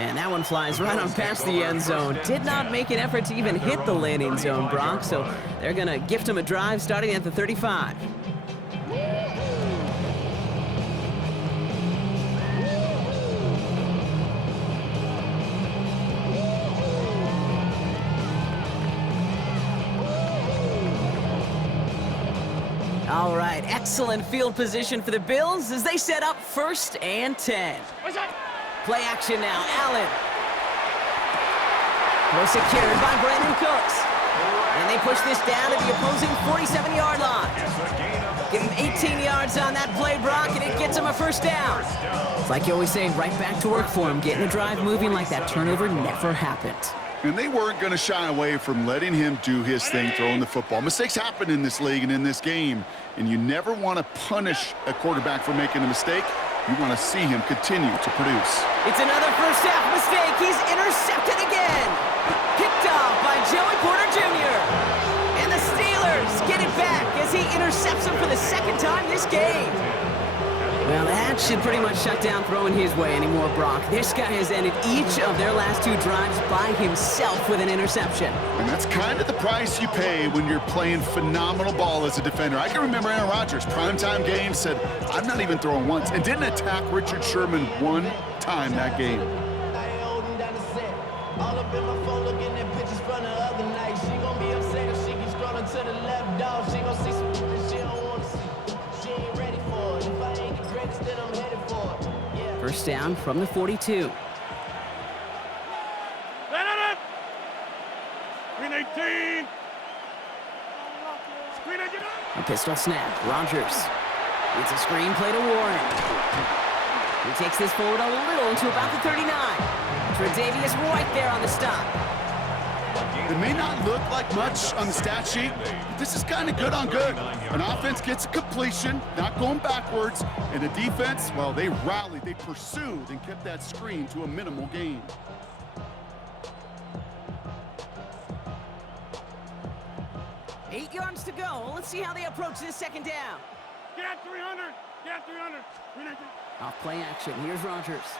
And that one flies right on past the end zone. Did not make an effort to even hit the landing zone, Brock, so they're going to gift him a drive starting at the 35. All right, excellent field position for the Bills as they set up 1st and 10. Play action now, Allen. Well secured by Brandon Cooks. And they push this down to the opposing 47-yard line. Give him 18 yards on that play, Brock, and it gets him a 1st down. It's like you always say, right back to work for him, getting the drive moving like that turnover never happened. And they weren't going to shy away from letting him do his thing, throwing the football. Mistakes happen in this league and in this game, and you never want to punish a quarterback for making a mistake. You want to see him continue to produce. It's another first half mistake. He's intercepted again. Picked off by Joey Porter Jr. And the Steelers get it back as he intercepts him for the 2nd time this game. Well, that should pretty much shut down throwing his way anymore, Brock. This guy has ended each of their last 2 drives by himself with an interception. And that's kind of the price you pay when you're playing phenomenal ball as a defender. I can remember Aaron Rodgers, primetime game, said, I'm not even throwing once, and didn't attack Richard Sherman 1 time that game. All up in my phone looking at pictures from the other night. She gon' be upset if she keeps scrolling to the left, dog. She gon' see some that she don't wanna see. She ain't ready for it. If I ain't the greatest, then I'm headed for it. Yeah. 1st down from the 42. Screen 18. Screen 18. A pistol snap. Rodgers. It's a screen play to Warren. He takes this forward a little into about the 39. Tre'Davious right there on the stop. It may not look like much on the stat sheet, but this is kind of good on good. An offense gets a completion, not going backwards, and the defense, well, they rallied, they pursued, and kept that screen to a minimal gain. Eight yards to go. Let's see how they approach this 2nd down. Get 300. Get 300. Screen 18. Off play action. Here's Rodgers.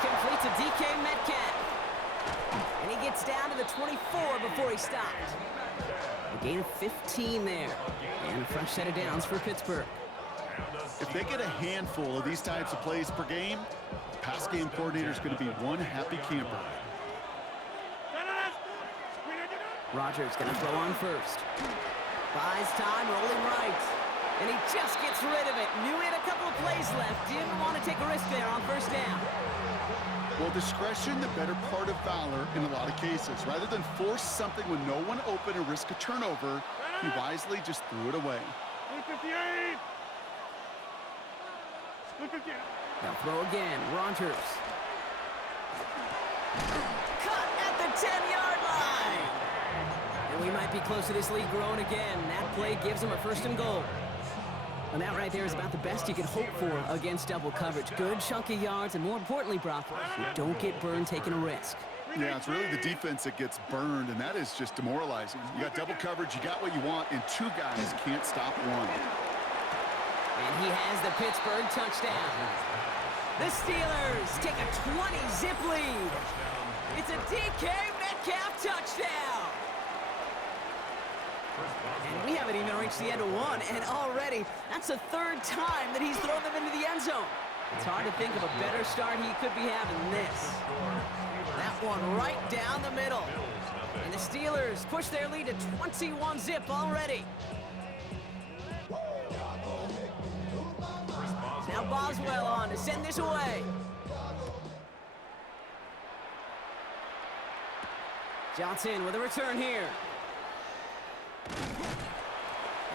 Complete to DK Metcalf. And he gets down to the 24 before he stopped. A gain of 15 there. And a fresh set of downs for Pittsburgh. If they get a handful of these types of plays per game, the pass game coordinator is going to be one happy camper. Rodgers going to throw on 1st. Buys time, rolling right. And he just gets rid of it. Knew he had a couple of plays left. Didn't want to take a risk there on 1st down. Well, discretion, the better part of valor in a lot of cases. Rather than force something with no one open and risk a turnover, he wisely just threw it away. 58. 58. They'll throw again. Rodgers. Cut at the 10-yard line. And we might be close to this lead growing again. That play gives him a 1st and goal. And that right there is about the best you can hope for against double coverage. Good chunky yards, and more importantly, Brock, you don't get burned taking a risk. Yeah, it's really the defense that gets burned, and that is just demoralizing. You got double coverage, you got what you want, and 2 guys can't stop one. And he has the Pittsburgh touchdown. The Steelers take a 20-zip lead. It's a DK Metcalf touchdown. And we haven't even reached the end of 1, and already that's the 3rd time that he's thrown them into the end zone. It's hard to think of a better start he could be having than this. That one right down the middle. And the Steelers push their lead to 21-zip already. Now Boswell on to send this away. Johnson with a return here.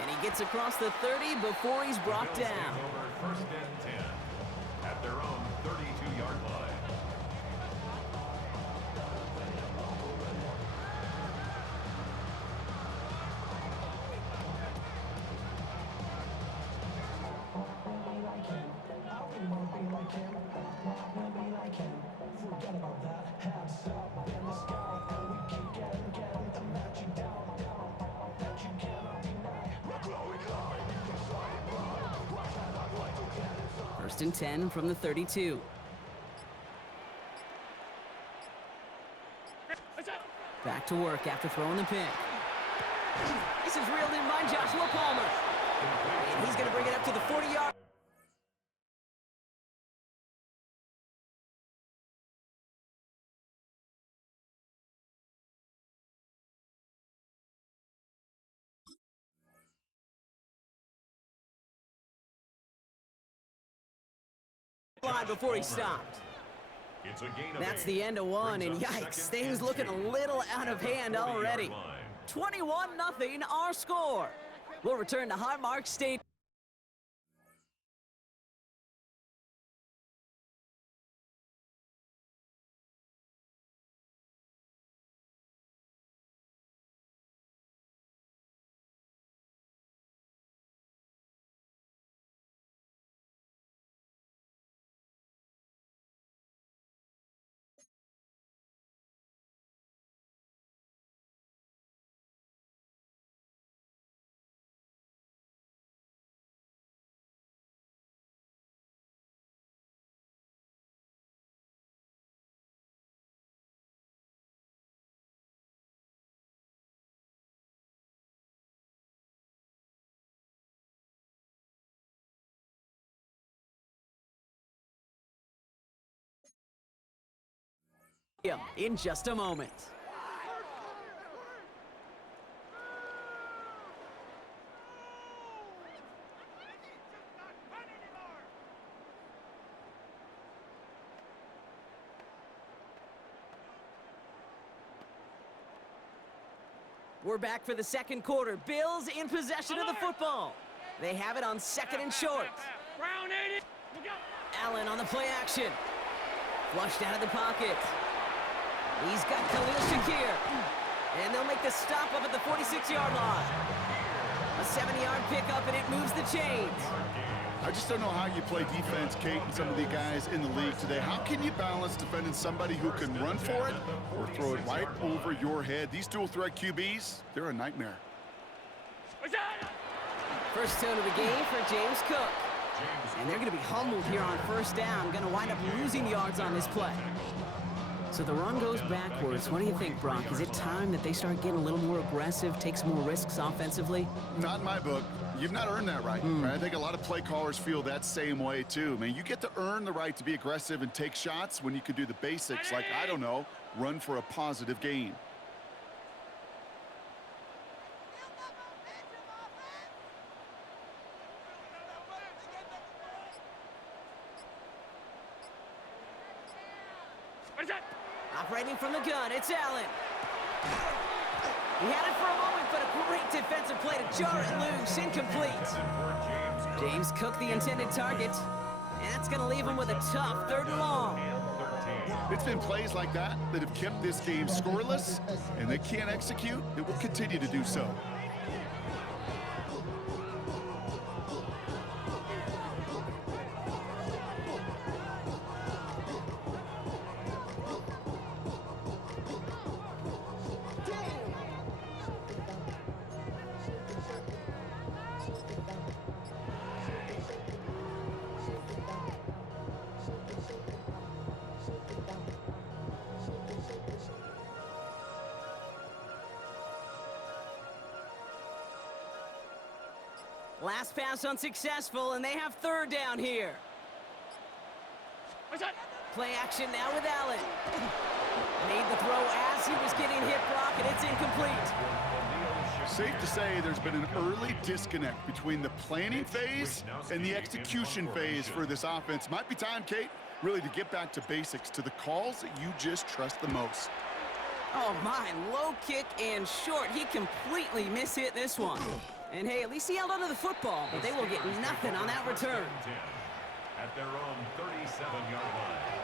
And he gets across the 30 before he's brought down. 1st and 10 at their own 32-yard line. First and 10 from the 32. to work after throwing the pick. This is reeled in by Joshua Palmer. And he's going to bring it up to the 40-yard. Line before he stopped. It's a gain of That's 8. the end of one, and Brings up yikes, second things and looking 2 a little out of hand at the 40-yard already. line. 21-0 our score. We'll return to Highmark Stadium. In just a moment. We're back for the second quarter. Bills in possession of the football. They have it on second and short. Round 80. Allen on the play action. Flushed out of the pocket. He's got Khalil Shakir. And they'll make the stop up at the 46-yard line. A 7-yard pickup, and it moves the chains. I just don't know how you play defense, Kate, and some of the guys in the league today. How can you balance defending somebody who can run for it or throw it right over your head? These dual-threat QBs, they're a nightmare. First tone of the game for James Cook. And they're going to be humbled here on first down. Going to wind up losing yards on this play. So the run goes backwards. What do you think, Brock? Is it time that they start getting a little more aggressive, take some more risks offensively? Not in my book. You've not earned that right. I think a lot of play callers feel that same way, too. Man, you get to earn the right to be aggressive and take shots when you can do the basics, like, I don't know, run for a positive gain. Operating from the gun, it's Allen. He had it for a moment, but a great defensive play to jar it loose, incomplete. James Cook, the intended target, and that's going to leave him with a tough 3rd and long. It's been plays like that that have kept this game scoreless, and they can't execute. It will continue to do so. Last pass unsuccessful, and they have 3rd down here. Play action now with Allen. Made the throw as he was getting hit, Brock, and it's incomplete. Safe to say there's been an early disconnect between the planning phase and the execution phase for this offense. Might be time, Kate, really to get back to basics, to the calls that you just trust the most. Oh my, low kick and short. He completely mishit this one. And hey, at least he held onto the football, but they will get nothing on that return. At their own 37-yard line.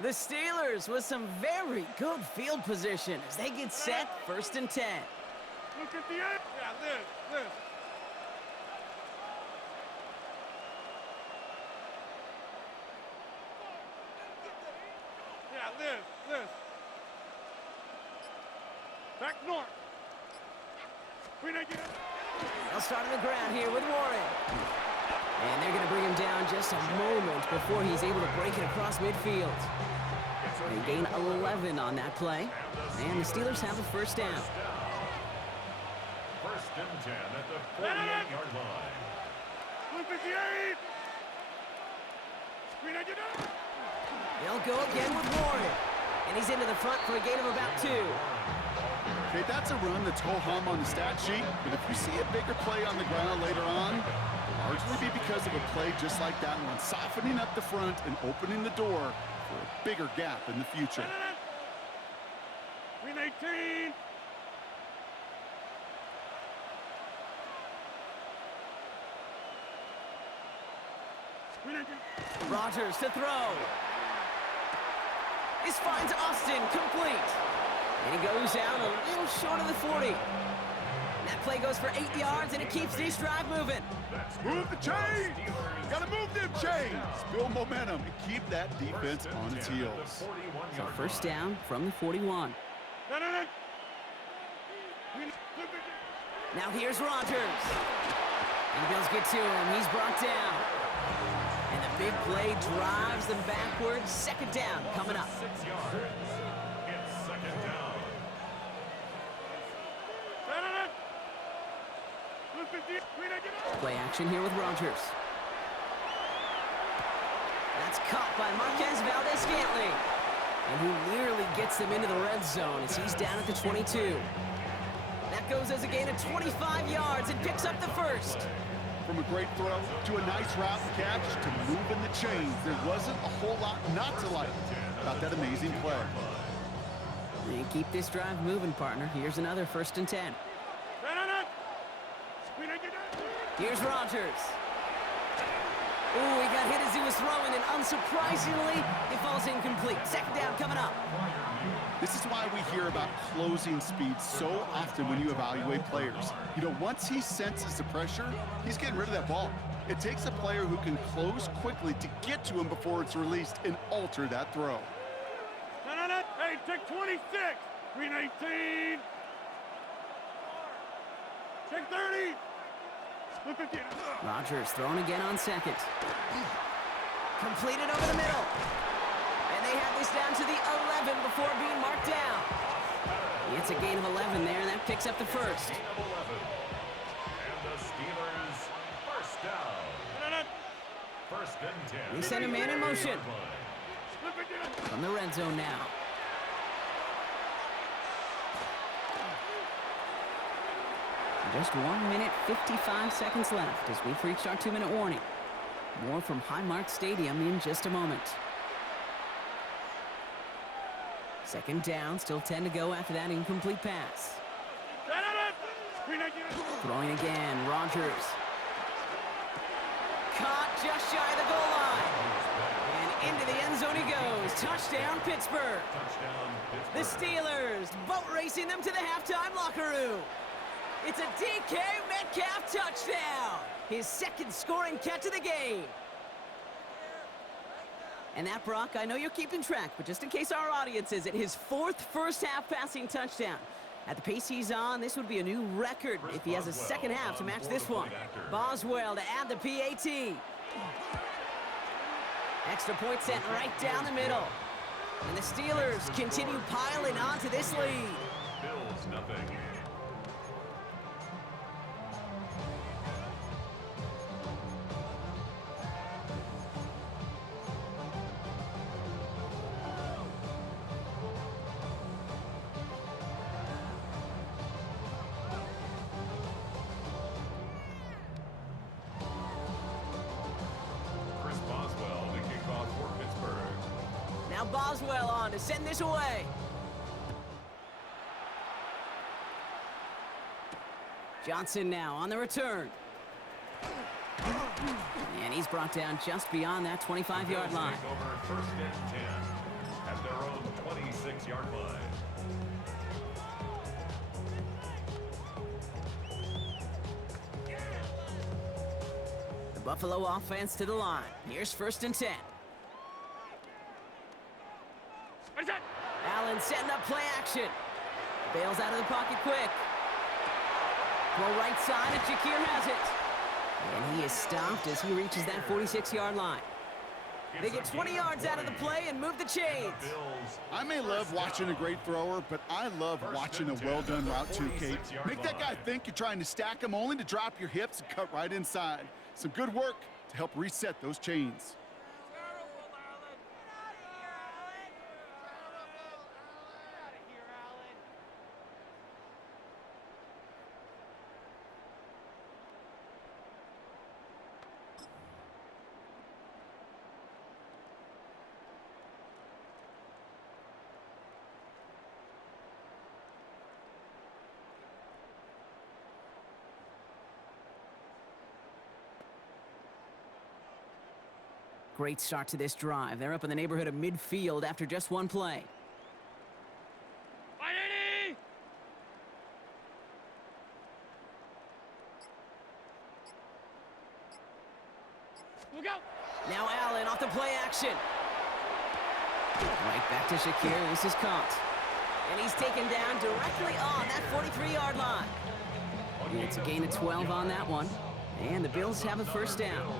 The Steelers with some very good field position as they get set 1st and 10. Look at the end. Yeah, Liz. Liz. Back north. Green 19. They'll start on the ground here with Warren. And they're going to bring him down just a moment before he's able to break it across midfield. They gain 11 on that play. And the Steelers have a first down. First and 10 at the 48-yard line. 158. Green 19. They'll go again with Warren. And he's into the front for a gain of about 2. Okay, that's a run that's ho-hum on the stat sheet, but if you see a bigger play on the ground later on, it'll largely be because of a play just like that one, softening up the front and opening the door for a bigger gap in the future. Green 18. Green 19. Rodgers to throw. This finds Austin complete. And he goes down a little short of the 40. That play goes for 8 yards, and it keeps this drive moving. Move the chains! Gotta move them chains! Build momentum and keep that defense on its heels. So first down from the 41. Now here's Rodgers. And Bills get to him. He's brought down. And the big play drives them backwards. Second down coming up. 6 yards. It's second down. Play action here with Rodgers. That's caught by Marquez Valdez-Scantling. And who nearly gets them into the red zone as he's down at the 22. That goes as a gain of 25 yards and picks up the first. From a great throw to a nice route and catch to moving the chains, there wasn't a whole lot not to like about that amazing play. They keep this drive moving, partner. Here's another first and 10. Here's Rodgers. Ooh, he got hit as he was throwing, and unsurprisingly, it falls incomplete. Second down coming up. This is why we hear about closing speed so often when you evaluate players. You know, once he senses the pressure, he's getting rid of that ball. It takes a player who can close quickly to get to him before it's released and alter that throw. Hey, check 26. Green 18. Check 30. Rodgers throwing again on second. Completed over the middle. And they have this down to the 11 before being marked down. It's a gain of 11 there, and that picks up the first. Gain of 11. And the Steelers first down. First and 10. We send a man in motion. From the red zone now. Just 1 minute, 55 seconds left as we've reached our 2-minute warning. More from Highmark Stadium in just a moment. Second down, still 10 to go after that incomplete pass. Throwing again, Rodgers. Caught just shy of the goal line. And into the end zone he goes. Touchdown, Pittsburgh. The Steelers boat racing them to the halftime locker room. It's a DK Metcalf touchdown. His second scoring catch of the game. And that, Brock, I know you're keeping track, but just in case our audience isn't, his fourth first-half passing touchdown. At the pace he's on, this would be a new record if he has a second half to match this one. Boswell to add the PAT. Extra point sent right down the middle. And the Steelers continue piling onto this lead. Bills nothing. Boswell on to send this away. Johnson now on the return. And he's brought down just beyond that 25-yard line. Over first and 10 at their own 26-yard line. The Buffalo offense to the line. Here's first and 10. Allen setting up play action. Bails out of the pocket quick. Throw right side, and Shakir has it. And he is stopped as he reaches that 46-yard line. They get 20 yards out of the play and move the chains. I may love watching a great thrower, but I love watching a well-done route too, Kate. Make that guy think you're trying to stack him only to drop your hips and cut right inside. Some good work to help reset those chains. Great start to this drive. They're up in the neighborhood of midfield after just one play. Look out! Now Allen off the play action. Right back to Shakir. This is caught. And he's taken down directly on that 43-yard line. And it's a gain of 12 on that one. And the Bills have a first down.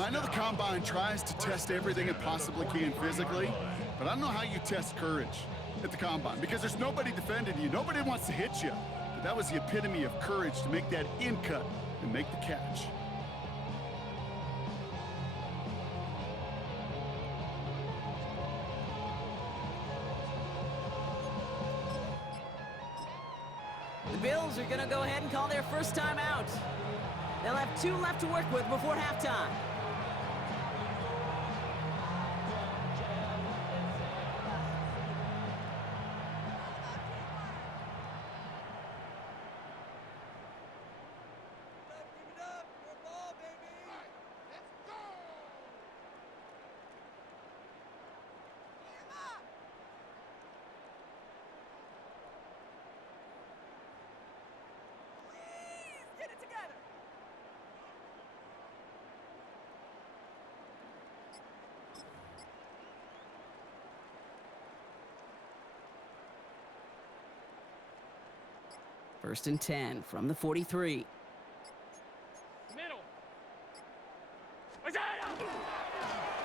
I know the Combine tries to test everything it possibly can physically, but I don't know how you test courage at the Combine because there's nobody defending you. Nobody wants to hit you. But that was the epitome of courage to make that in cut and make the catch. The Bills are going to go ahead and call their first time out. They'll have 2 left to work with before halftime. First and 10 from the 43. Middle.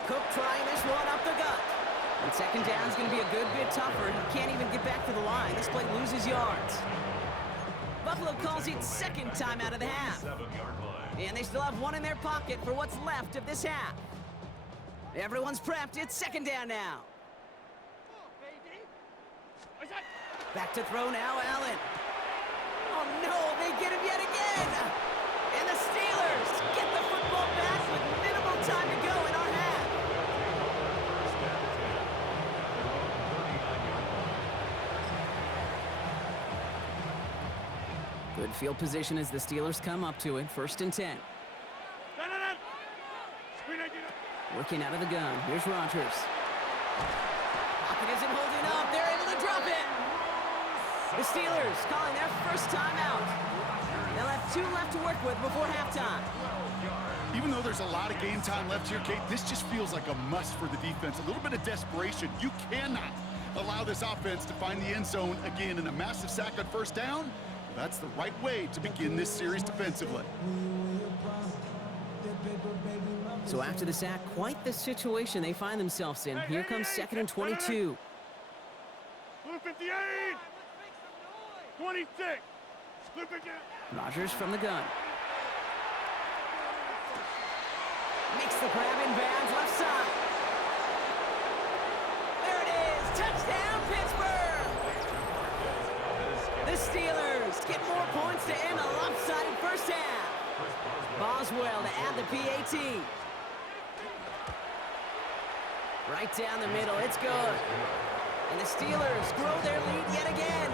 Cook trying this one up the gut. And second down is going to be a good bit tougher. He can't even get back to the line. This play loses yards. Buffalo calls it second time out of the half. And they still have 1 in their pocket for what's left of this half. Everyone's prepped. It's second down now. Back to throw now, Allen. Oh no, they get him yet again! And the Steelers get the football back with minimal time to go in our half. Good field position as the Steelers come up to it. First and 10. Working out of the gun. Here's Rodgers. Pocket isn't holding up. They're able to drop it. The Steelers calling their first time out. They'll have 2 left to work with before halftime. Even though there's a lot of game time left here, Kate, this just feels like a must for the defense. A little bit of desperation. You cannot allow this offense to find the end zone again in a massive sack on first down. Well, that's the right way to begin this series defensively. So after the sack, quite the situation they find themselves in. Here comes second and 22. Blue 58! 26! Blue 58! Rodgers from the gun. Makes the grab in bounds left side. There it is. Touchdown, Pittsburgh! The Steelers get more points to end a lopsided first half. Boswell to add the PAT. Right down the middle. It's good. And the Steelers grow their lead yet again.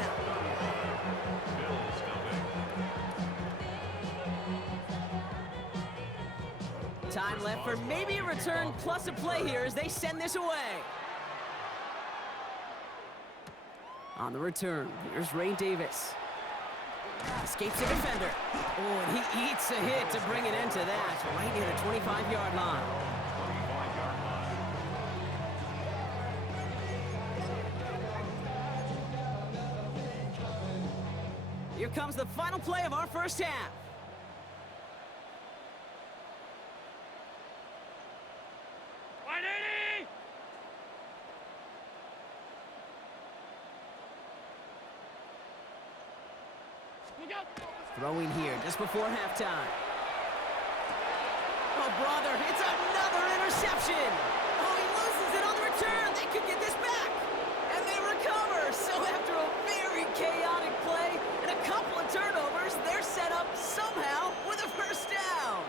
Time left for maybe a return plus a play here as they send this away. On the return, here's Ray Davis. Escapes the defender. Oh, and he eats a hit to bring it into that, right near the 25-yard line. Here comes the final play of our first half. Wide 80! Look out! Throwing here just before halftime. Oh, brother, it's another interception. Oh, he loses it on the return. They could get this back. And they recover. So after a very chaotic play and a couple of turnovers, they're set up somehow with a first down.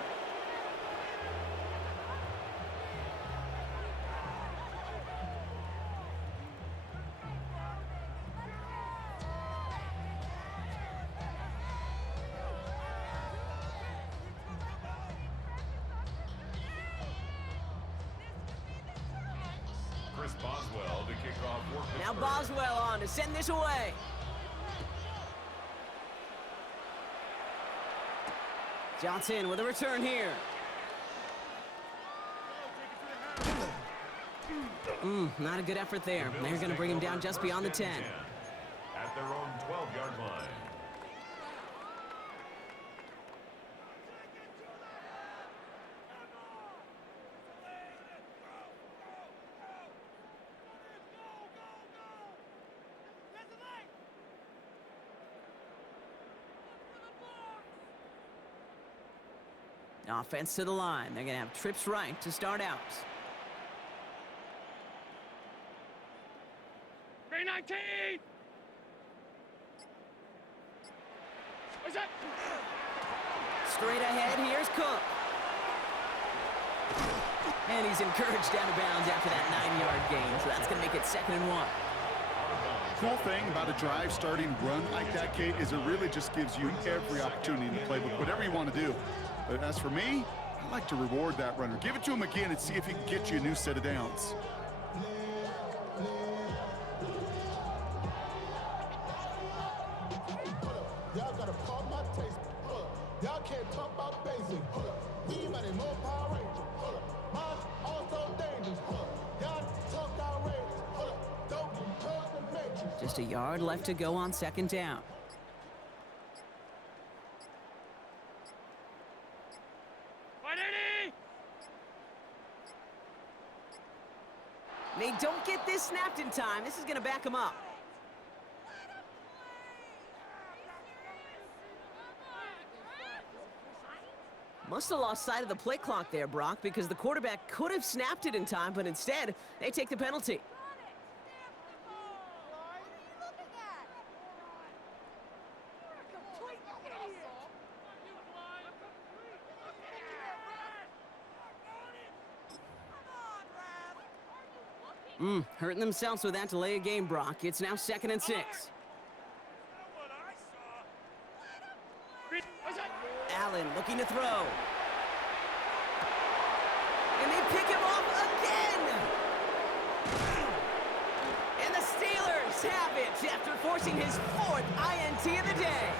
Chris Boswell to kick off for Pittsburgh. Now Boswell on to send this away. Johnson with a return here. Not a good effort there. They're going to bring him down just beyond the 10. At their own 12-yard line. Offense to the line. They're going to have trips right to start out. Green 19! What's that? Straight ahead, here's Cook. And he's encouraged out of bounds after that 9-yard gain, so that's going to make it 2nd and 1. Cool thing about a drive starting run like that, Kate, is it really just gives you every opportunity in the playbook, whatever you want to do. But as for me, I like to reward that runner. Give it to him again and see if he can get you a new set of downs. Y'all gotta pump my taste. Y'all can't talk about basic. We money more Power Ranger. Mine also dangerous. Y'all talk outrageous. Don't get caught in the matrix. Just a yard left to go on 2nd down. Wide 80! They don't get this snapped in time. This is going to back him up. Must have lost sight of the play clock there, Brock, because the quarterback could have snapped it in time, but instead, they take the penalty. Hurting themselves with that delay of game, Brock. It's now 2nd and 6. What's that? Allen looking to throw. And they pick him off again! And the Steelers have it after forcing his 4th INT of the day.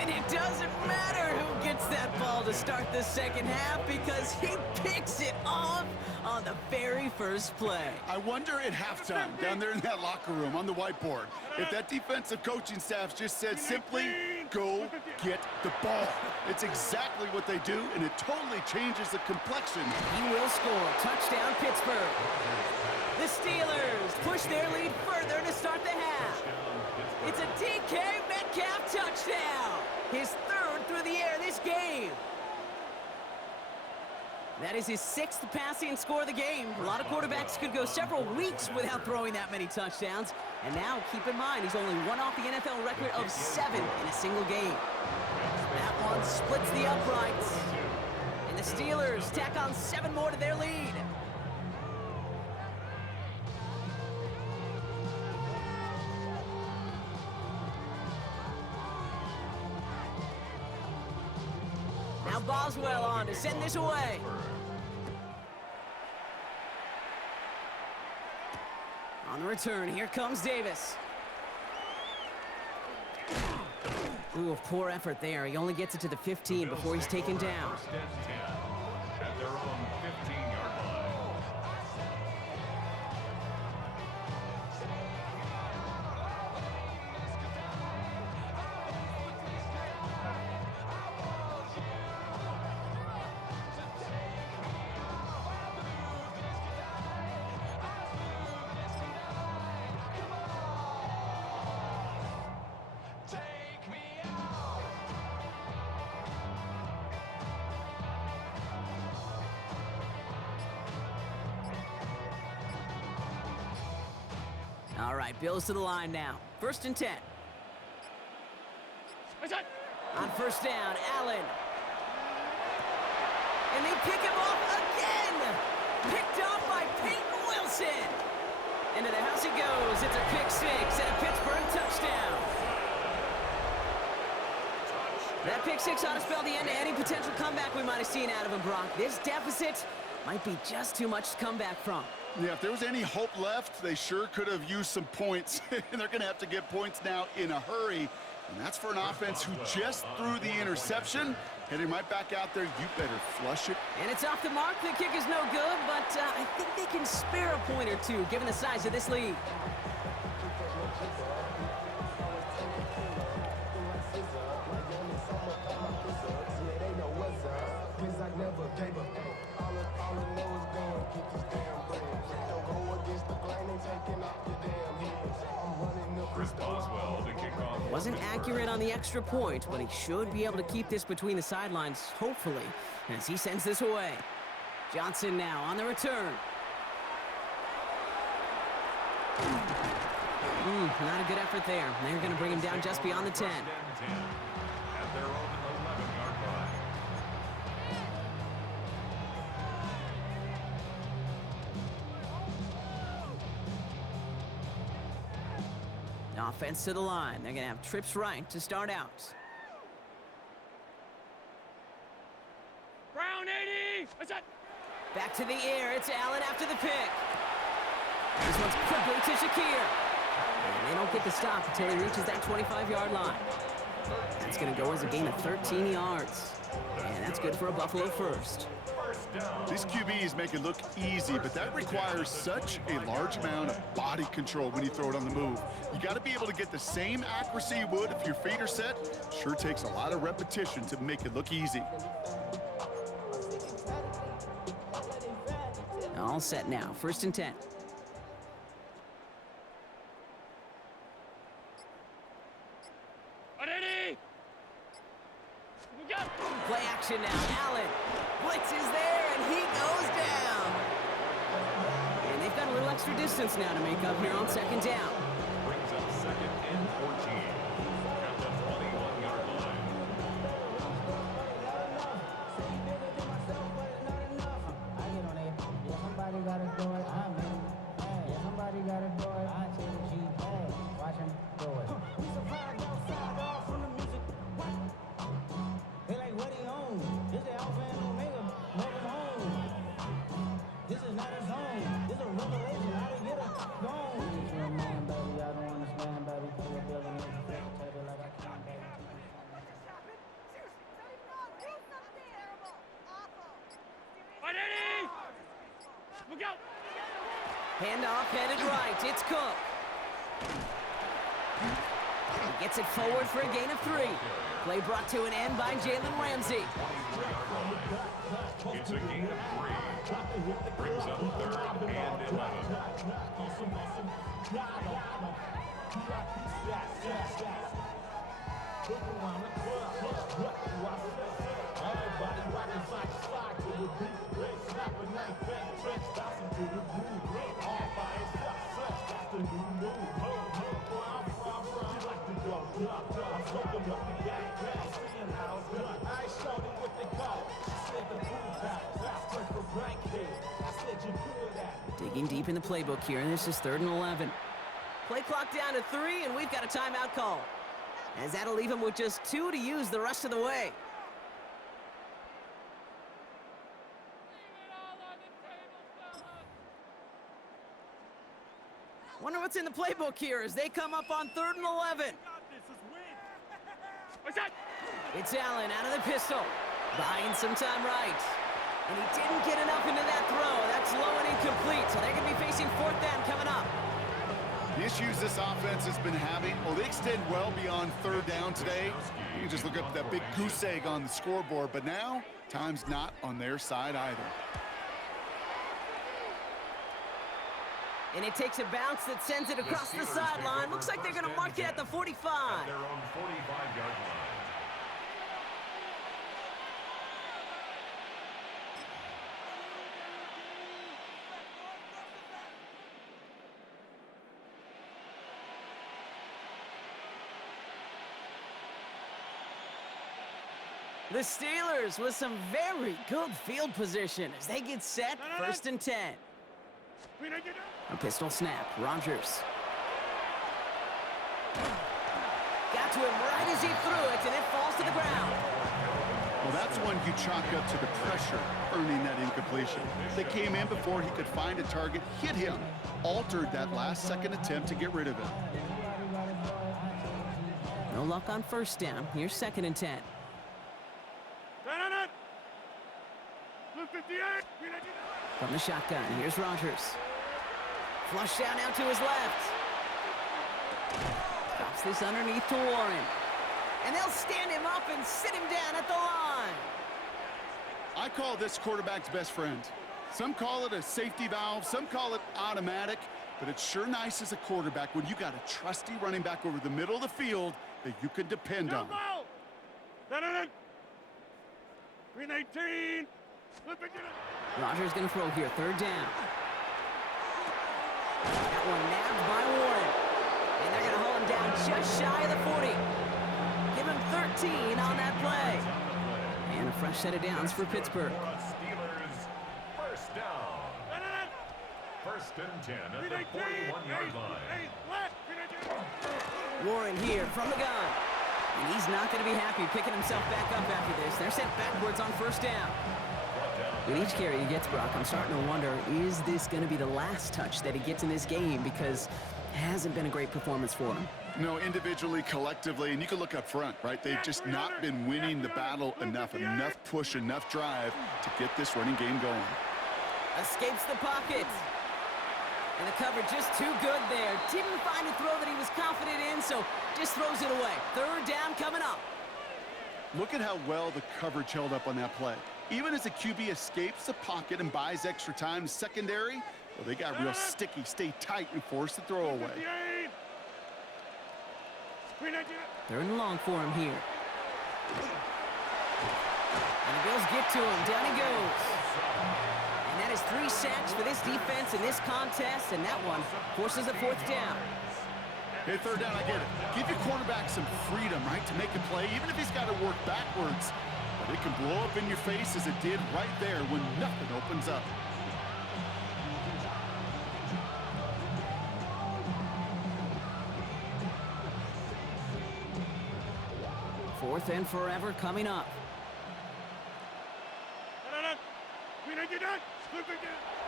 And it doesn't matter who gets that ball to start the 2nd half because he picks it off on the very first play. I wonder at halftime, down there in that locker room on the whiteboard, if that defensive coaching staff just said simply, go get the ball. It's exactly what they do, and it totally changes the complexion. He will score. Touchdown, Pittsburgh. The Steelers push their lead further to start the half. It's a DK Metcalf touchdown. His 3rd through the air this game. That is his 6th passing score of the game. A lot of quarterbacks could go several weeks without throwing that many touchdowns. And now, keep in mind, he's only one off the NFL record of 7 in a single game. That one splits the uprights. And the Steelers tack on 7 more to their lead. Now Boswell on to send this away. On the return, here comes Davis. Ooh, a poor effort there. He only gets it to the 15 before he's taken down. 1st and 10 at their own 15-yard line. All right, Bills to the line now. 1st and 10. What's that? On 1st down, Allen. And they pick him off again. Picked off by Peyton Wilson. Into the house he goes. It's a pick 6 and a Pittsburgh touchdown. That pick 6 ought to spell the end to any potential comeback we might have seen out of him, Brock. This deficit might be just too much to come back from. Yeah, if there was any hope left, they sure could have used some points. And they're going to have to get points now in a hurry. And that's for an offense who just threw the interception. Heading right back out there, you better flush it. And it's off the mark. The kick is no good, but I think they can spare a point or two, given the size of this lead. Wasn't accurate on the extra point, but he should be able to keep this between the sidelines, hopefully, as he sends this away. Johnson now on the return. Not a good effort there. They're going to bring him down just beyond the 10. At their own 11-yard line. Offense to the line. They're going to have trips right to start out. Brown 80! What's that? Back to the air. It's Allen after the pick. This one's quickly to Shakir. And they don't get the stop until he reaches that 25-yard line. That's going to go as a gain of 13 yards. And that's good for a Buffalo first. These QBs make it look easy, but that requires such a large amount of body control when you throw it on the move. You got to be able to get the same accuracy you would if your feet are set. Sure takes a lot of repetition to make it look easy. All set now. 1st and 10. Play action now. Allen. Blitz is there, and he goes down. And they've got a little extra distance now to make up here on 2nd down. Brings up 2nd and 14 at the 21-yard line. Somebody gotta do it. Somebody gotta do it. I tell you, hey, watch him do it. We surprised outside all from the music. They like, what he on? This is Alpha and Omega. Welcome home. This is not a zone. This is a revelation. I didn't get a gone. This is your man, baby. I don't understand, baby. You're building me a table like I can't, baby. Look out! Handoff headed right. It's Cook. He gets it forward for a gain of 3. Play brought to an end by Jalen Ramsey. It's a gain of 3. Brings up 3rd and 11. Digging deep in the playbook here, and this is 3rd and 11. Play clock down to 3, and we've got a timeout call, as that'll leave him with just 2 to use the rest of the way. Wonder what's in the playbook here as they come up on 3rd and 11. What's that? It's Allen out of the pistol, buying some time right. And he didn't get enough into that throw. That's low and incomplete, so they're going to be facing 4th down coming up. The issues this offense has been having, well, they extend well beyond 3rd down today. You can just look up that big goose egg on the scoreboard, but now time's not on their side either. And it takes a bounce that sends it across the sideline. Looks like they're going to mark it at the 45. At their own 45-yard line. The Steelers with some very good field position as they get set, 1st and 10. A pistol snap, Rodgers. Got to him right as he threw it, and it falls to the ground. Well, that's one you chalk up to the pressure, earning that incompletion. They came in before he could find a target, hit him, altered that last-second attempt to get rid of it. No luck on 1st down. Here's 2nd and 10. From the shotgun, here's Rodgers. Flush down out to his left. Drops this underneath to Warren. And they'll stand him up and sit him down at the line. I call this quarterback's best friend. Some call it a safety valve, some call it automatic, but it's sure nice as a quarterback when you got a trusty running back over the middle of the field that you can depend on. Green 18. Rodgers going to throw here, 3rd down. That one nabbed by Warren. And they're going to hold him down just shy of the 40. Give him 13 on that play. And a fresh set of downs for Pittsburgh. Steelers, 1st down. 1st and 10 at the 41-yard line. Warren here from the gun. And he's not going to be happy picking himself back up after this. They're sent backwards on 1st down. With each carry he gets, Brock, I'm starting to wonder, is this going to be the last touch that he gets in this game? Because it hasn't been a great performance for him. No, individually, collectively, and you can look up front, right? They've just not been winning the battle enough push, enough drive to get this running game going. Escapes the pocket. And the cover just too good there. Didn't find a throw that he was confident in, so just throws it away. 3rd down coming up. Look at how well the coverage held up on that play. Even as the QB escapes the pocket and buys extra time, secondary, well, they got real sticky, stay tight, and force the throw away. 3rd and long for him here. And the Bills get to him. Down he goes. And that is 3 sacks for this defense in this contest, and that one forces a 4th down. Hey, 3rd down, I get it. Give your quarterback some freedom, right, to make a play, even if he's got to work backwards. But it can blow up in your face as it did right there when nothing opens up. Fourth and forever coming up.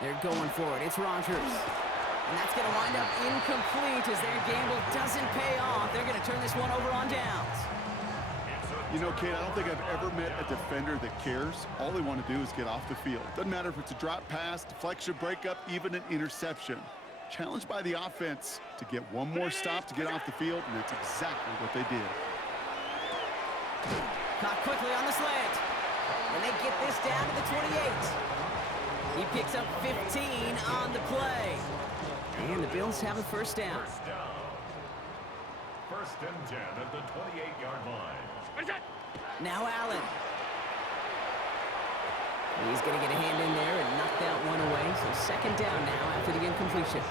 They're going for it. It's Rodgers. And that's going to wind up incomplete as their gamble doesn't pay off. They're going to turn this one over on downs. You know, Kate, I don't think I've ever met a defender that cares. All they want to do is get off the field. Doesn't matter if it's a drop pass, deflection, breakup, even an interception. Challenged by the offense to get one more stop to get off the field, and that's exactly what they did. Caught quickly on the slant. And they get this down to the 28. He picks up 15 on the play. And the Bills have a 1st down. 1st and 10 at the 28-yard line. Now Allen. He's going to get a hand in there and knock that one away. So 2nd down now after the incompletion.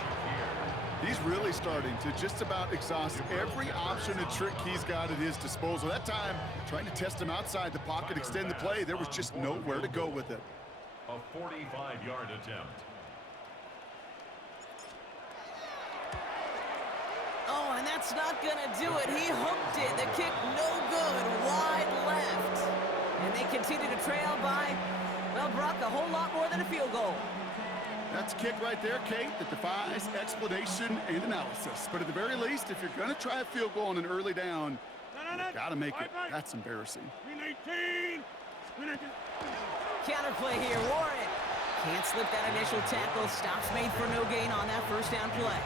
He's really starting to just about exhaust every option and trick he's got at his disposal. That time, trying to test him outside the pocket, extend the play, there was just nowhere to go with it. A 45-yard attempt. Oh, and that's not going to do it. He hooked it. The kick no good. Wide left. And they continue to trail by, well, Brock, a whole lot more than a field goal. That's a kick right there, Kate, that defies explanation and analysis. But at the very least, if you're going to try a field goal on an early down, you got to make it. That's embarrassing. Counterplay here, Warren. Can't slip that initial tackle. Stops made for no gain on that 1st down play.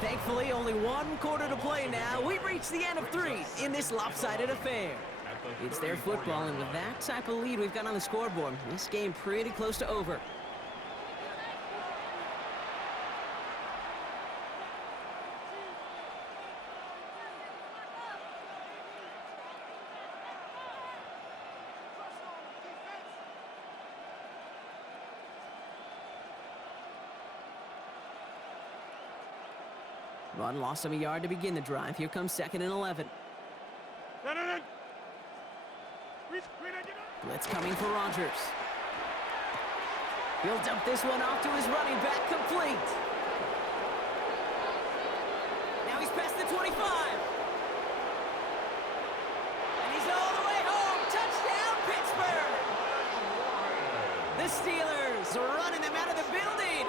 Thankfully, only 1 quarter to play now. We've reached the end of 3 in this lopsided affair. It's their football, and with that type of lead we've got on the scoreboard, this game pretty close to over. Run lost him a yard to begin the drive. Here comes 2nd and 11. Blitz coming for Rodgers. He'll dump this one off to his running back, complete. Now he's past the 25. And he's all the way home. Touchdown, Pittsburgh! The Steelers are running them out of the building.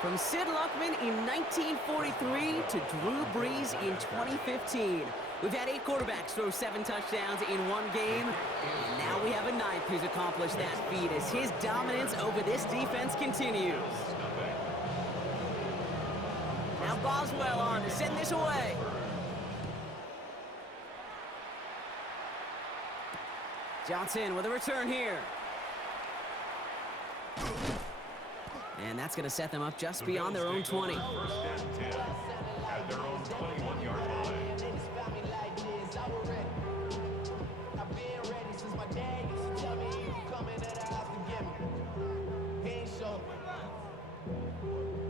From Sid Luckman in 1943 to Drew Brees in 2015. We've had 8 quarterbacks throw 7 touchdowns in one game. And now we have a 9th who's accomplished that feat as his dominance over this defense continues. Now Boswell on to send this away. Johnson with a return here. And that's going to set them up just beyond their own 20. First and 10 at their own 21-yard line.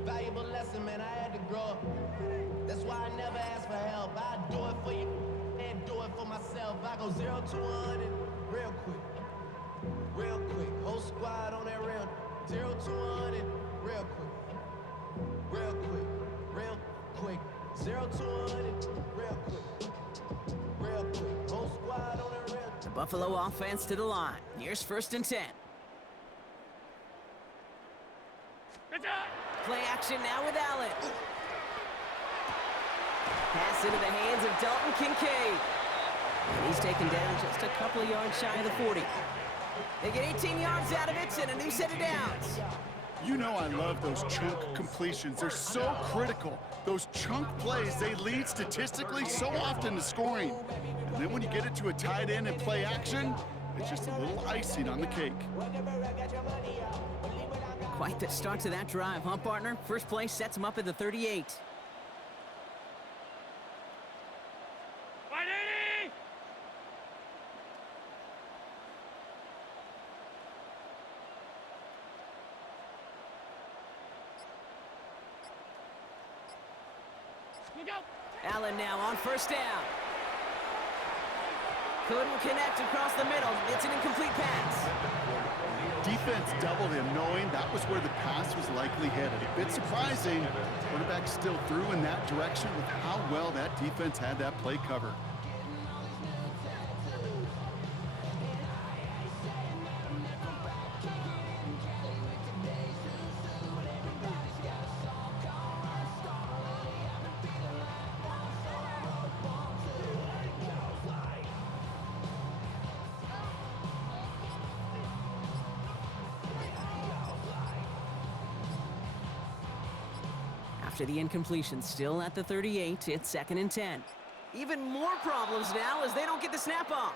Valuable lesson, man, I had to grow up. That's why I never ask for help. I do it for you and do it for myself. I go 0 to 100 real quick. Real quick. Whole squad on that real 0 to 100 real quick. Real quick. Real quick. 0 to 100 real quick. Real quick. Whole squad on that real. The Buffalo offense to the line. Here's 1st and 10. Play action now with Allen. Pass into the hands of Dalton Kincaid. And he's taken down just a couple of yards shy of the 40. They get 18 yards out of it and a new set of downs. You know I love those chunk completions. They're so critical. Those chunk plays, they lead statistically so often to scoring. And then when you get it to a tight end and play action, it's just a little icing on the cake. Quite the start to that drive, huh, partner? First play sets him up at the 38. Allen now on 1st down. Couldn't connect across the middle. It's an incomplete pass. Defense doubled him, knowing that was where the pass was likely headed. A bit surprising, quarterback still threw in that direction with how well that defense had that play covered. After the incompletion, still at the 38, it's 2nd and 10. Even more problems now as they don't get the snap off.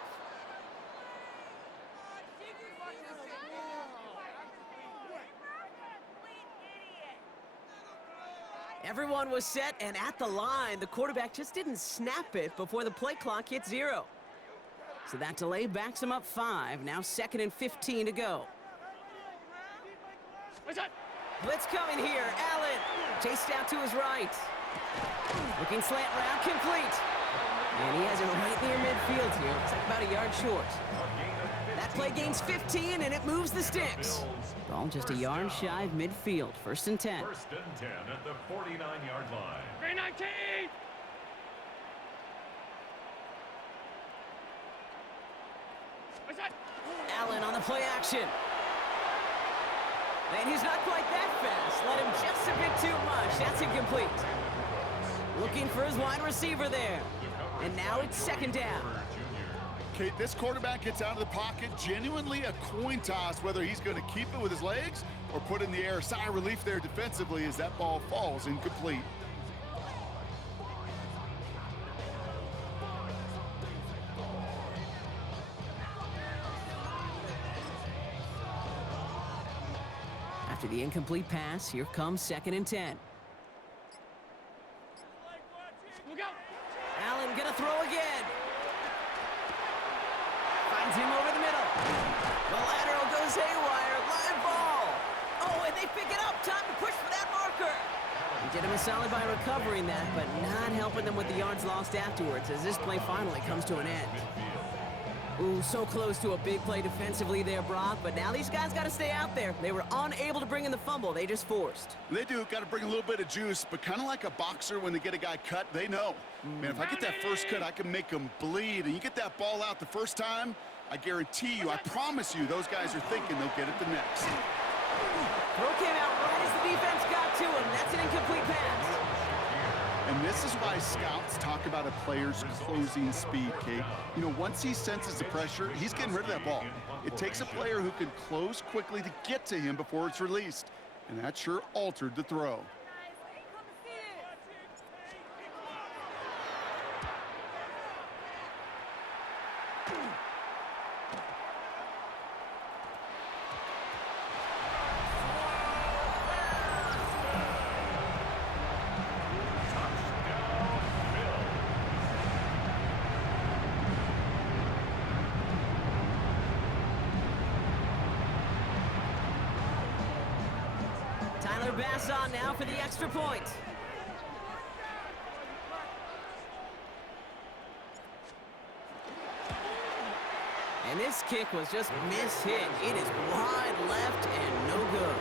Everyone was set and at the line. The quarterback just didn't snap it before the play clock hit 0. So that delay backs him up 5. Now 2nd and 15 to go. Blitz coming here. Allen chased out to his right. Looking slant route, complete. And he has it right near midfield here. It's like about a yard short. That play gains 15, and it moves the sticks. Ball just a yard shy of midfield. 1st and 10. 1st and 10 at the 49-yard line. 319! Allen on the play action. And he's not quite that fast. Let him just a bit too much. That's incomplete. Looking for his wide receiver there. And now it's 2nd down. Okay, this quarterback gets out of the pocket, genuinely a coin toss whether he's going to keep it with his legs or put in the air. Sigh of relief there defensively as that ball falls incomplete. After the incomplete pass, here comes 2nd and 10. Allen gonna throw again. Finds him over the middle. The lateral goes haywire. Live ball. Oh, and they pick it up. Time to push for that marker. He did him a solid by recovering that, but not helping them with the yards lost afterwards as this play finally comes to an end. Ooh, so close to a big play defensively there, Brock, but now these guys got to stay out there. They were unable to bring in the fumble. They just forced. They do. Got to bring a little bit of juice, but kind of like a boxer when they get a guy cut, they know. Man, if I get that first cut, I can make them bleed. And you get that ball out the first time, I guarantee you, I promise you, those guys are thinking they'll get it the next. Throw came out right as the defense got to him. That's an incomplete pass. And this is why scouts talk about a player's closing speed, Kate. You know, once he senses the pressure, he's getting rid of that ball. It takes a player who can close quickly to get to him before it's released. And that sure altered the throw. Bass on now for the extra point. And this kick was just miss-hit. It is wide left and no good.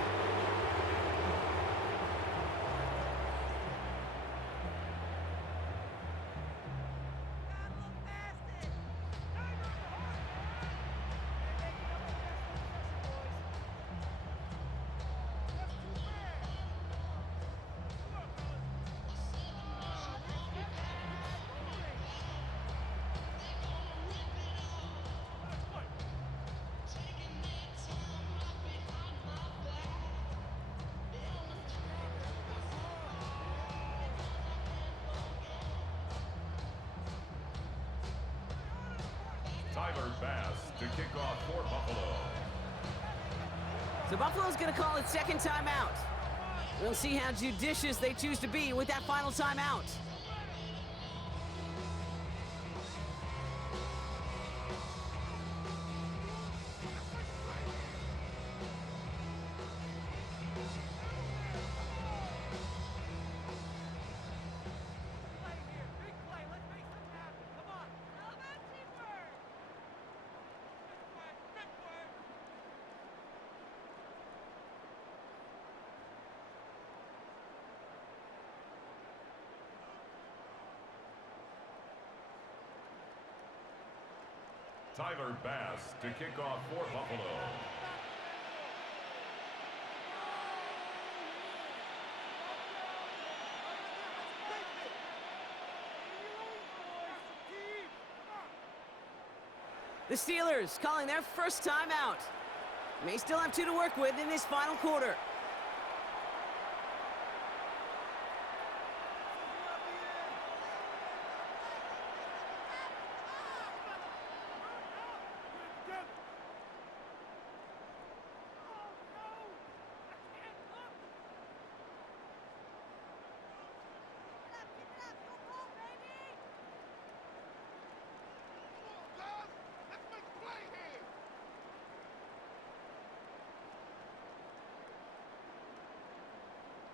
To kick off for Buffalo. So Buffalo's going to call it second timeout. We'll see how judicious they choose to be with that final timeout. Tyler Bass to kick off for Buffalo. The Steelers calling their first timeout. May still have 2 to work with in this final quarter.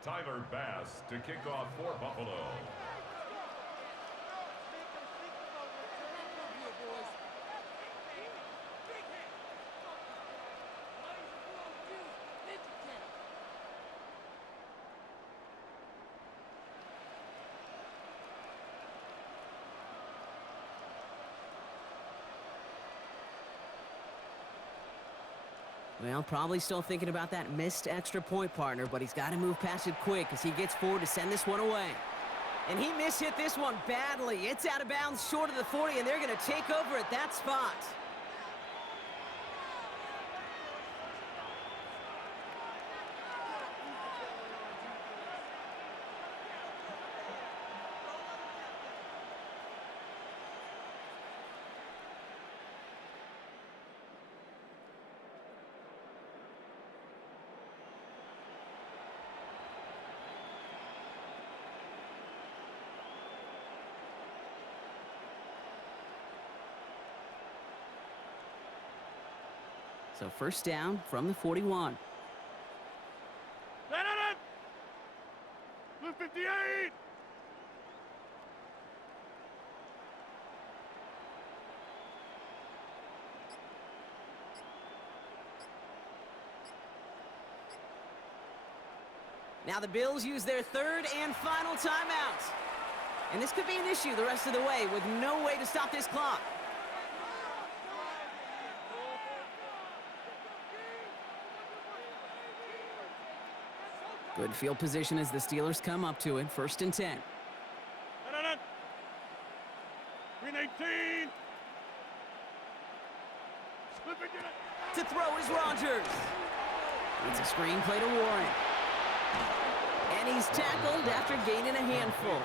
Tyler Bass to kick off for Buffalo. Well, probably still thinking about that missed extra point, partner, but he's got to move past it quick as he gets forward to send this one away. And he mishit this one badly. It's out of bounds short of the 40, and they're going to take over at that spot. So first down from the 41. Blue 58! Now the Bills use their third and final timeout. And this could be an issue the rest of the way with no way to stop this clock. Good field position as the Steelers come up to it. 1st and 10. Green 18. To throw is Rodgers. It's a screen play to Warren. And he's tackled after gaining a handful.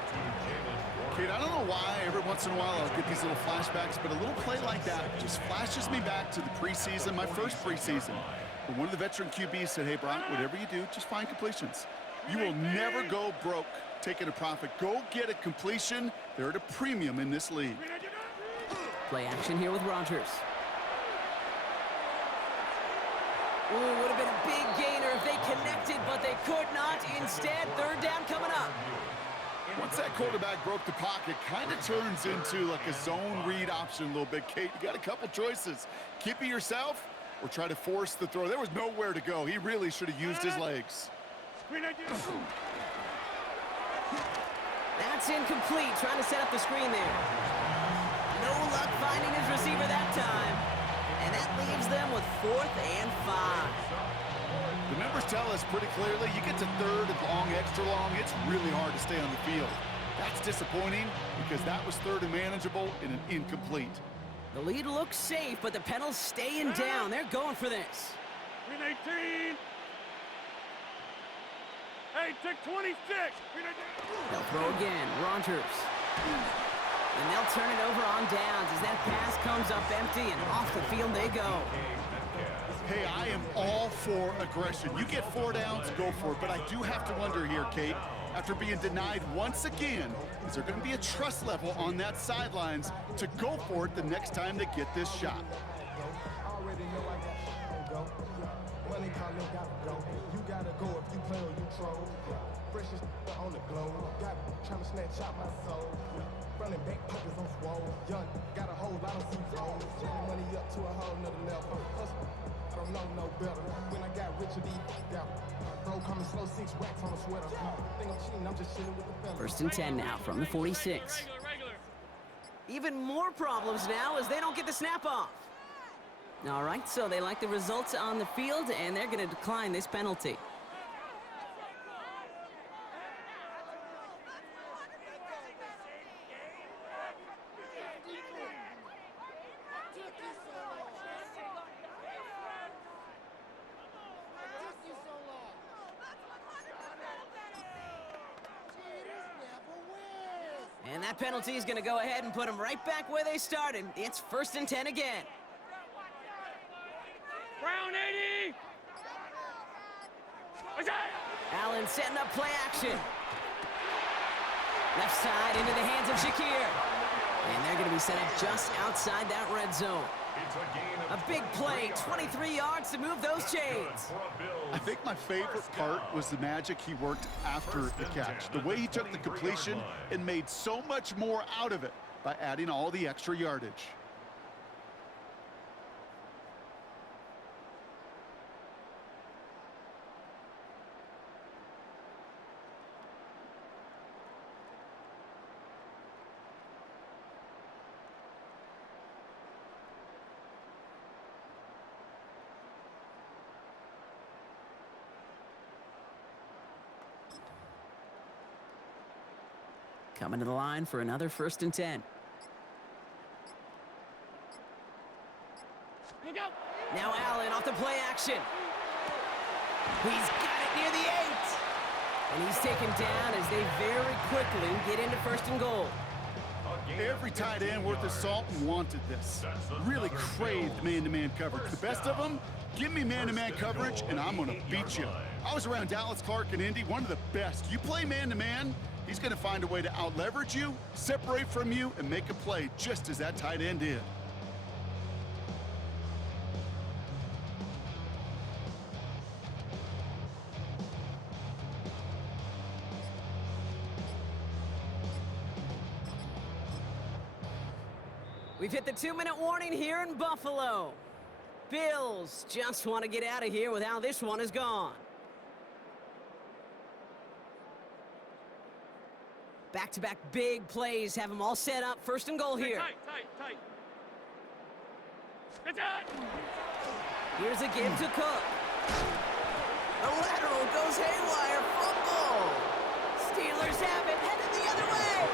Kate, I don't know why every once in a while I'll get these little flashbacks, but a little play like that just flashes me back to the preseason, my first preseason. When one of the veteran QBs said, hey, Brock, whatever you do, just find completions. You will never go broke taking a profit. Go get a completion. They're at a premium in this league. Play action here with Rodgers. Ooh, would have been a big gainer if they connected, but they could not. Instead, 3rd down coming up. Once that quarterback broke the pocket, kind of turns into like a zone read option a little bit, Kate. You got a couple choices. Keep it yourself or try to force the throw. There was nowhere to go. He really should have used his legs. That's incomplete, trying to set up the screen there. No luck finding his receiver that time. And that leaves them with 4th and 5. The numbers tell us pretty clearly, you get to 3rd and long, extra long, it's really hard to stay on the field. That's disappointing because that was 3rd and manageable in an incomplete. The lead looks safe, but the Penals staying down. They're going for this. Green 18. Hey, take 26. They'll throw again. Rodgers. And they'll turn it over on downs as that pass comes up empty, and off the field they go. Hey, I am all for aggression. You get 4 downs, go for it. But I do have to wonder here, Kate, after being denied once again, is there going to be a trust level on that sidelines to go for it the next time they get this shot? Money calling, gotta go. You gotta go if you play or you troll. Freshest on the globe. Got trying to snatch out my soul. Running back pockets on swole. Young, got a whole lot of seats on. Turning money up to a whole nother level. I don't know no better. When I got rich, got bro coming slow, 6 racks on a sweater. Think I'm cheating, I'm just chilling with the fellas. 1st and 10 now from the 46. Even more problems now as they don't get the snap off. All right, so they like the results on the field, and they're going to decline this penalty. And that penalty is going to go ahead and put them right back where they started. It's 1st and 10 again. Brown 80. Allen setting up play action. Left side into the hands of Shakir. And they're going to be set up just outside that red zone. A big play, 23 yards to move those chains. I think my favorite part was the magic he worked after the catch. The way he took the completion and made so much more out of it by adding all the extra yardage. Coming to the line for another 1st and 10. Now Allen off the play action. He's got it near the 8. And he's taken down as they very quickly get into 1st and goal. Every tight end worth his salt wanted this. Really craved man-to-man coverage. The best of them, give me man-to-man coverage and I'm going to beat you. I was around Dallas Clark and Indy, one of the best. You play man-to-man, he's going to find a way to out-leverage you, separate from you, and make a play just as that tight end did. We've hit the 2-minute warning here in Buffalo. Bills just want to get out of here with how this one has gone. Back-to-back big plays have them all set up. First and goal here. Tight. It's out. Here's a give to Cook. A lateral goes haywire. Fumble. Steelers have it, headed the other way.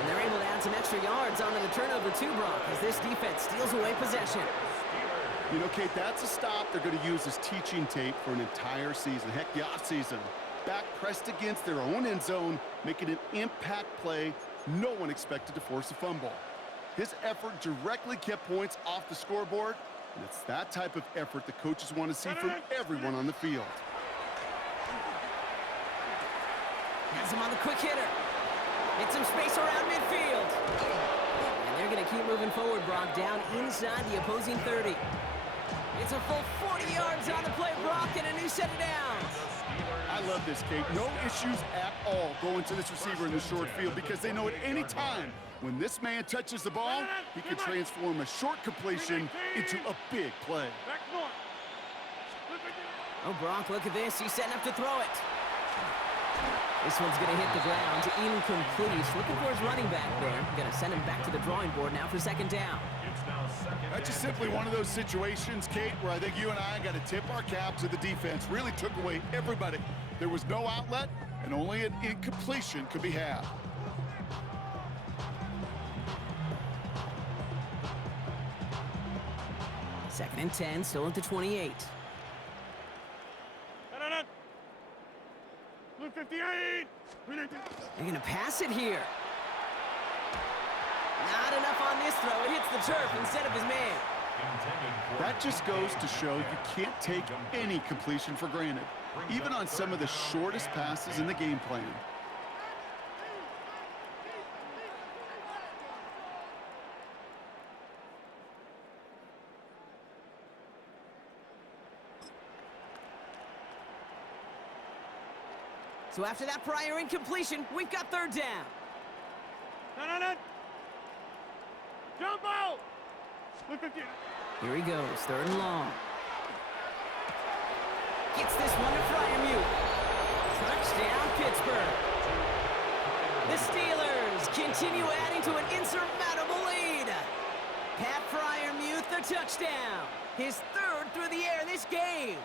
And they're able to add some extra yards onto the turnover too, Brock, as this defense steals away possession. You know, Kate, that's a stop they're going to use as teaching tape for an entire season. Heck, the offseason. Back pressed against their own end zone, making an impact play. No one expected to force a fumble. His effort directly kept points off the scoreboard, and it's that type of effort the coaches want to see from everyone on the field. Has him on the quick hitter. Get some space around midfield. And they're going to keep moving forward, Brock, down inside the opposing 30. It's a full 40 yards on the play, Brock, and a new set of downs. I love this, Kate. No issues at all going to this receiver in the short field because they know at any time when this man touches the ball, he can transform a short completion into a big play. Back north. Oh, Brock, look at this. He's setting up to throw it. This one's going to hit the ground. Incomplete. He's looking for his running back there. Going to send him back to the drawing board now for second down. That's just simply one of those situations, Kate, where I think you and I got to tip our cap to the defense. Really took away everybody. There was no outlet, and only an incompletion could be had. Second and 10, still at the 28. Blue 58. They're going to pass it here. Not enough on this throw. It hits the turf instead of his man. That just goes to show you can't take any completion for granted, even on some of the shortest passes in the game plan. So after that prior incompletion, we've got third down. Jump out! Blue 58. Here he goes, third and long. Gets this one to Fryermuth. Touchdown, Pittsburgh. The Steelers continue adding to an insurmountable lead. Pat Fryermuth, the touchdown. His third through the air this game.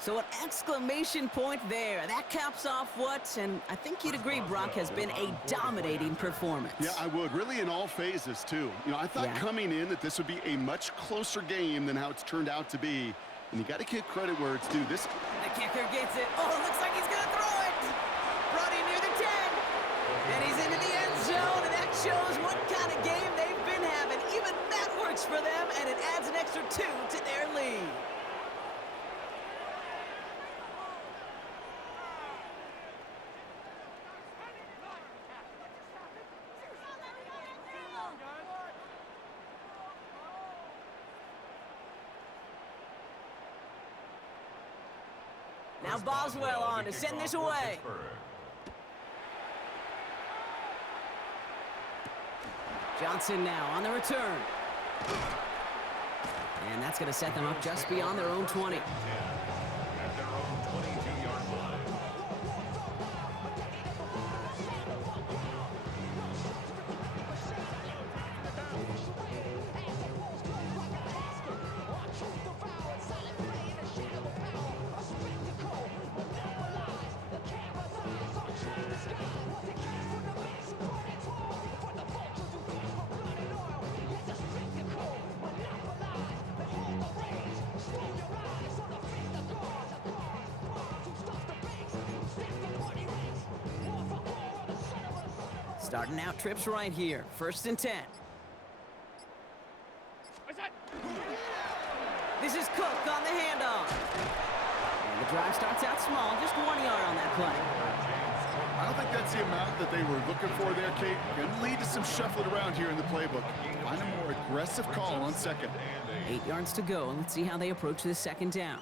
So an exclamation point there. That caps off what, and I think you'd agree, Brock, has been a dominating performance. Yeah, I would. Really in all phases, too. You know, I thought coming in that this would be a much closer game than how it's turned out to be. And you got to give credit where it's due. This. The kicker gets it. Oh, it looks like he's going to throw it. Brought in near the 10. And he's into the end zone, and that shows what kind of game they've been having. Even that works for them, and it adds an extra 2 to their lead. Now Boswell on to send this away. Johnson now on the return. And that's going to set them up just beyond their own 20. At their own 22-yard line. Starting out trips right here. First and 10. This is Cook on the handoff. And the drive starts out small, just 1 yard on that play. I don't think that's the amount that they were looking for there, Kate. Going to lead to some shuffling around here in the playbook. Find a more aggressive call on second. 8 yards to go. Let's see how they approach this second down.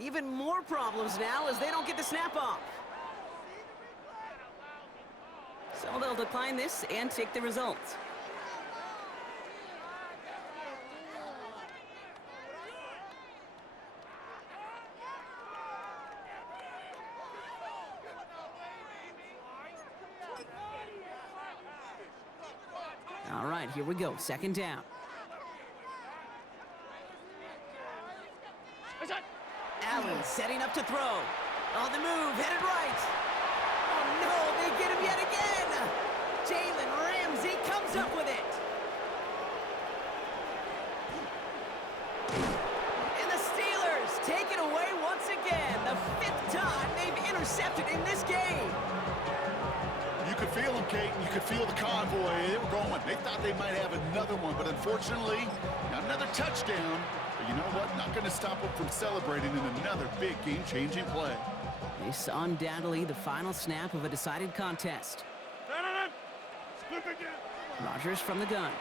Even more problems now as they don't get the snap off. So they'll decline this and take the results. All right, here we go. Second down. Allen setting up to throw. On the move, headed right. Oh no, they get him yet again. Jalen Ramsey comes up with it. And the Steelers take it away once again. The 5th time they've intercepted in this game. You could feel them, Kate. You could feel the convoy. They were going. They thought they might have another one, but unfortunately, not another touchdown. But you know what? Not going to stop them from celebrating in another big game-changing play. This undoubtedly the final snap of a decided contest. Rodgers from the gun.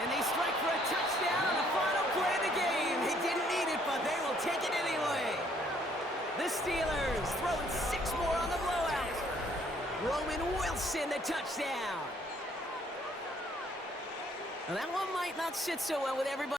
And they strike for a touchdown on the final play of the game. They didn't need it, but they will take it anyway. The Steelers throwing 6 more on the blowout. Roman Wilson, the touchdown. Now that one might not sit so well with everybody.